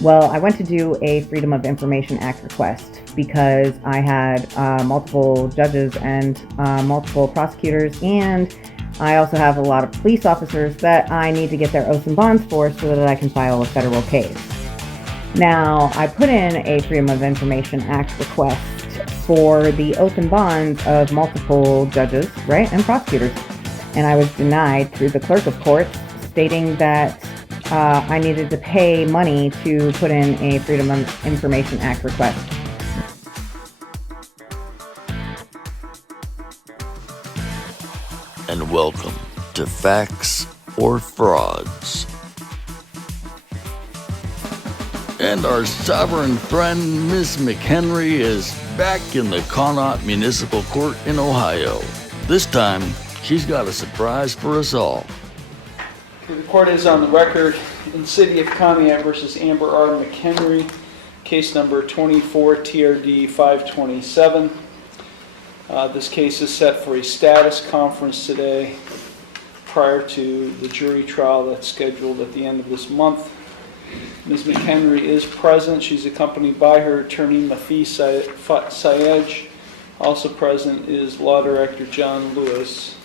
Well, I went to do a Freedom of Information Act request because I had multiple judges and multiple prosecutors, and I also have a lot of police officers that I need to get their oaths and bonds for so that I can file a federal case. Now, I put in a Freedom of Information Act request for the oath and bonds of multiple judges, right, and prosecutors, and I was denied through the clerk of court, stating that I needed to pay money to put in a Freedom of Information Act request. And welcome to Facts or Frauds. And our sovereign friend, Miss McHenry, is back in the Conneaut Municipal Court in Ohio. This time, she's got a surprise for us all. The court is on the record in City of Conneaut versus Amber R. McHenry, case number 24 TRD 527. This case is set for a status conference today prior to the jury trial that's scheduled at the end of this month. Ms. McHenry is present. She's accompanied by her attorney, Mafi Sayej. Also present is Law Director John Lewis.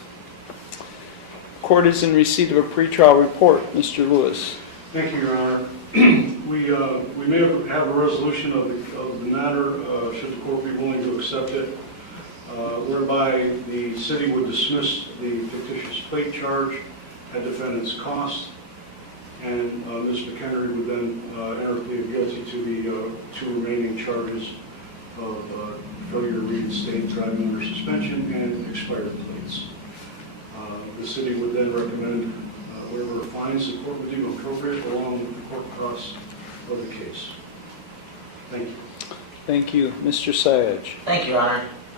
Court is in receipt of a pretrial report. Mr. Lewis. Thank you, Your Honor. We may have a resolution of the matter, should the court be willing to accept it, whereby the city would dismiss the fictitious plate charge at defendant's cost, and Ms. McHenry would then enter plea of guilty to the two remaining charges of failure to reinstate driving under suspension and expired plates. The city would then recommend whatever fines the court would deem appropriate along with the court costs of the case. Thank you. Thank you. Mr. Sayej. Thank you, Your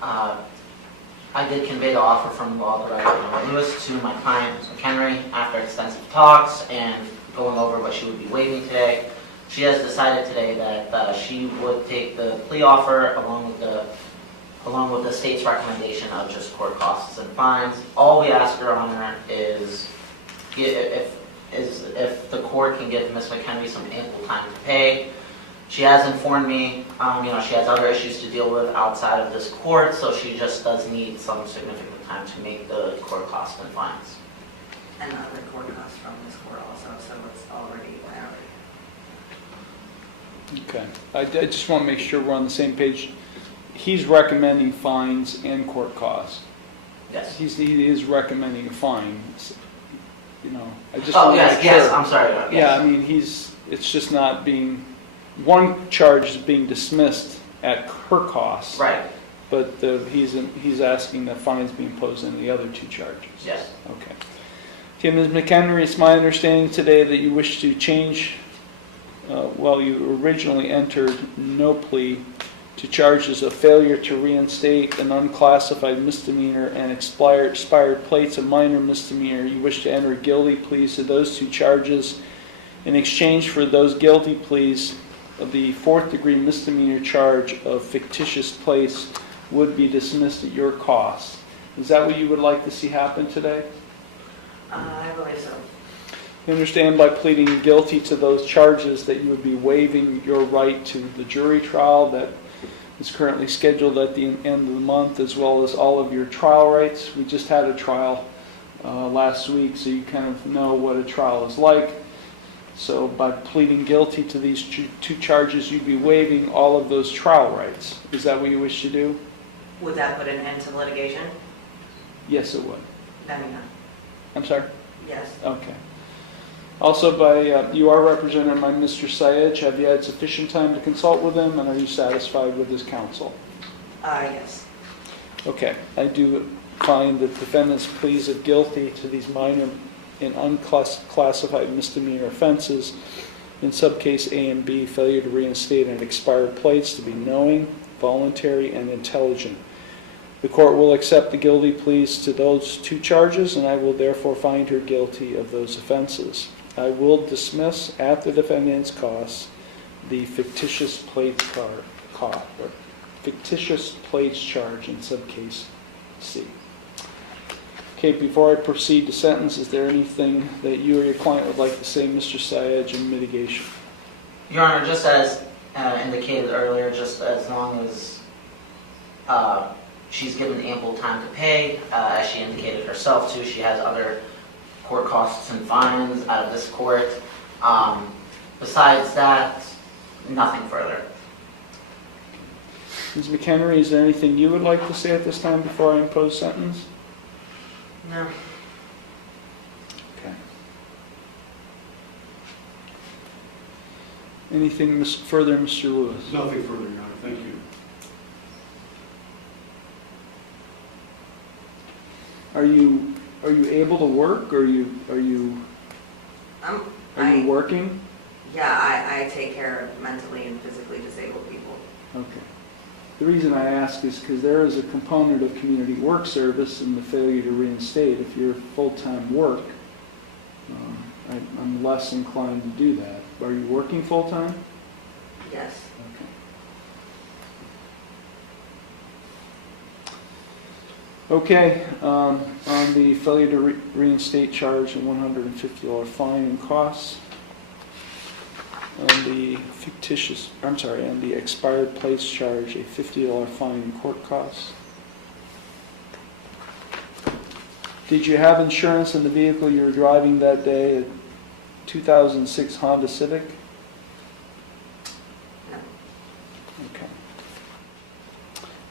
Honor. I did convey the offer from Law Director Lewis to my client, Ms. McHenry, after extensive talks and going over what she would be waiving today. She has decided today that she would take the plea offer along with the state's recommendation of just court costs and fines. All we ask, Your Honor, is if the court can give Ms. McHenry some ample time to pay. She has informed me, she has other issues to deal with outside of this court, so she just does need some significant time to make the court costs and fines. And other court costs from this court also, so it's already out. Okay. I just want to make sure we're on the same page. He's recommending fines and court costs. Yes. He is recommending a fine. I just Oh, want to make yes, sure. I'm sorry. Yes. Yeah, I mean, it's just not being, one charge is being dismissed at her cost. Right. But he's asking that fines be imposed on the other two charges. Yes. Okay. Okay, Ms. McHenry, it's my understanding today that you wish to change, you originally entered no plea to charges of failure to reinstate an unclassified misdemeanor and expired plates, a minor misdemeanor. You wish to enter guilty pleas to those two charges. In exchange for those guilty pleas, the fourth-degree misdemeanor charge of fictitious plates would be dismissed at your cost. Is that what you would like to see happen today? I believe so. You understand by pleading guilty to those charges that you would be waiving your right to the jury trial that is currently scheduled at the end of the month, as well as all of your trial rights. We just had a trial last week, so you kind of know what a trial is like. So by pleading guilty to these two charges, you'd be waiving all of those trial rights. Is that what you wish to do? Would that put an end to litigation? Yes, it would. I mean, no. I'm sorry? Yes. Okay. Also, you are represented by Mr. Sayej. Have you had sufficient time to consult with him, and are you satisfied with his counsel? Yes. Okay. I do find that defendants' pleas of guilty to these minor and unclassified misdemeanor offenses in subcase A and B, failure to reinstate and expired plates, to be knowing, voluntary, and intelligent. The court will accept the guilty pleas to those two charges, and I will therefore find her guilty of those offenses. I will dismiss at the defendant's cost the fictitious plates charge in subcase C. Okay, before I proceed to sentence, is there anything that you or your client would like to say, Mr. Syed, in mitigation? Your Honor, just as indicated earlier, just as long as she's given ample time to pay, as she indicated herself too, she has other court costs and fines out of this court. Besides that, nothing further. Ms. McHenry, is there anything you would like to say at this time before I impose sentence? No. Okay. Anything further, Mr. Lewis? Nothing further, Your Honor. Thank you. Are you able to work, or are you working? Yeah, I take care of mentally and physically disabled people. Okay. The reason I ask is because there is a component of community work service in the failure to reinstate. If you're full-time work, I'm less inclined to do that. Are you working full-time? Yes. Okay. On the failure to reinstate charge, a $150 fine and costs. On the on the expired place charge, a $50 fine and court costs. Did you have insurance in the vehicle you were driving that day, a 2006 Honda Civic? No. Okay.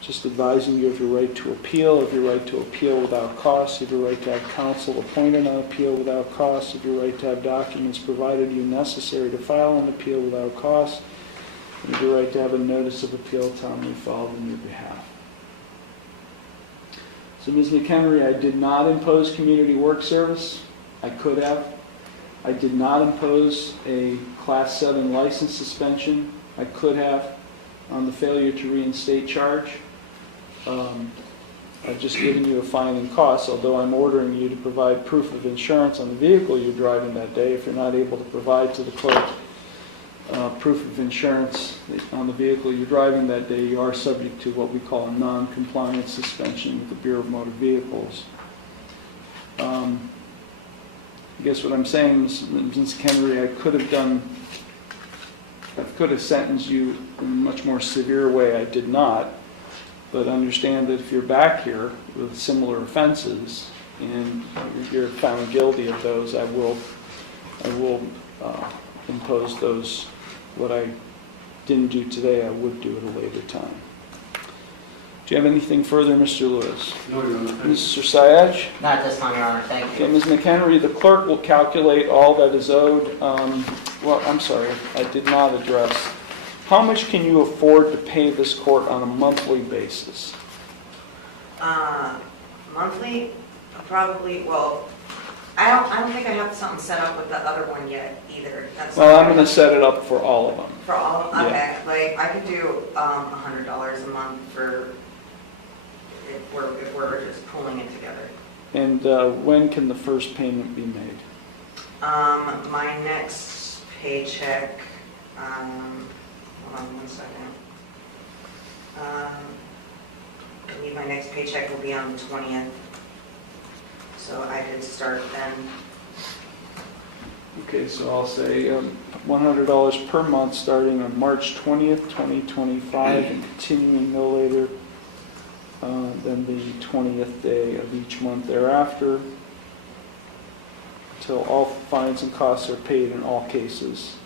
Just advising you of your right to appeal, of your right to appeal without cost, of your right to have counsel appointed on appeal without cost, of your right to have documents provided you necessary to file an appeal without cost, and of your right to have a notice of appeal timely filed on your behalf. So, Ms. McHenry, I did not impose community work service. I could have. I did not impose a Class 7 license suspension. I could have on the failure to reinstate charge. I've just given you a fine and costs, although I'm ordering you to provide proof of insurance on the vehicle you're driving that day. If you're not able to provide to the clerk proof of insurance on the vehicle you're driving that day, you are subject to what we call a non-compliance suspension with the Bureau of Motor Vehicles. I guess what I'm saying, Ms. Henry, I could have sentenced you in a much more severe way. I did not. But understand that if you're back here with similar offenses and you're found guilty of those, I will impose those. What I didn't do today, I would do at a later time. Do you have anything further, Mr. Lewis? No, Your Honor. Mr. Syed? Not at this time, Your Honor. Thank you. Okay, Ms. McHenry, the clerk will calculate all that is owed. Well, I'm sorry, I did not address. How much can you afford to pay this court on a monthly basis? Monthly, probably, well, I don't think I have something set up with the other one yet either. Well, I'm going to set it up for all of them. For all of them? Yeah. Okay, like I could do $100 a month for if we're just pulling it together. And when can the first payment be made? My next paycheck, hold on 1 second. I believe my next paycheck will be on the 20th. So I could start then. Okay, so I'll say $100 per month starting on March 20th, 2025 and continuing no later than the 20th day of each month thereafter until all fines and costs are paid in all cases.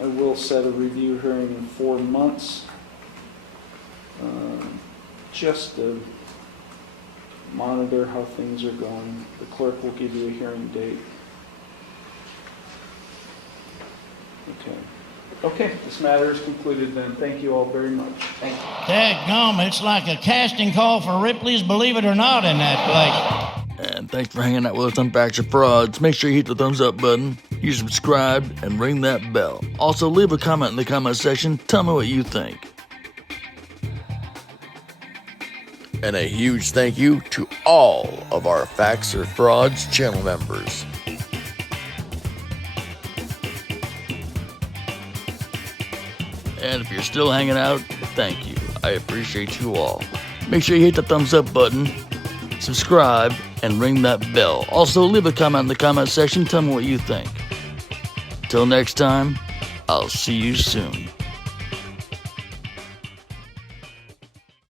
I will set a review hearing in 4 months just to monitor how things are going. The clerk will give you a hearing date. Okay, this matter is concluded then. Thank you all very much. Thank you. Dadgum, it's like a casting call for Ripley's Believe It or Not in that place. And thanks for hanging out with us on Facts or Frauds. Make sure you hit the thumbs up button, you subscribe, and ring that bell. Also, leave a comment in the comment section. Tell me what you think. And a huge thank you to all of our Facts or Frauds channel members. And if you're still hanging out, thank you. I appreciate you all. Make sure you hit the thumbs up button. subscribe, and ring that bell. Also, leave a comment in the comment section. Tell me what you think. Till next time, I'll see you soon.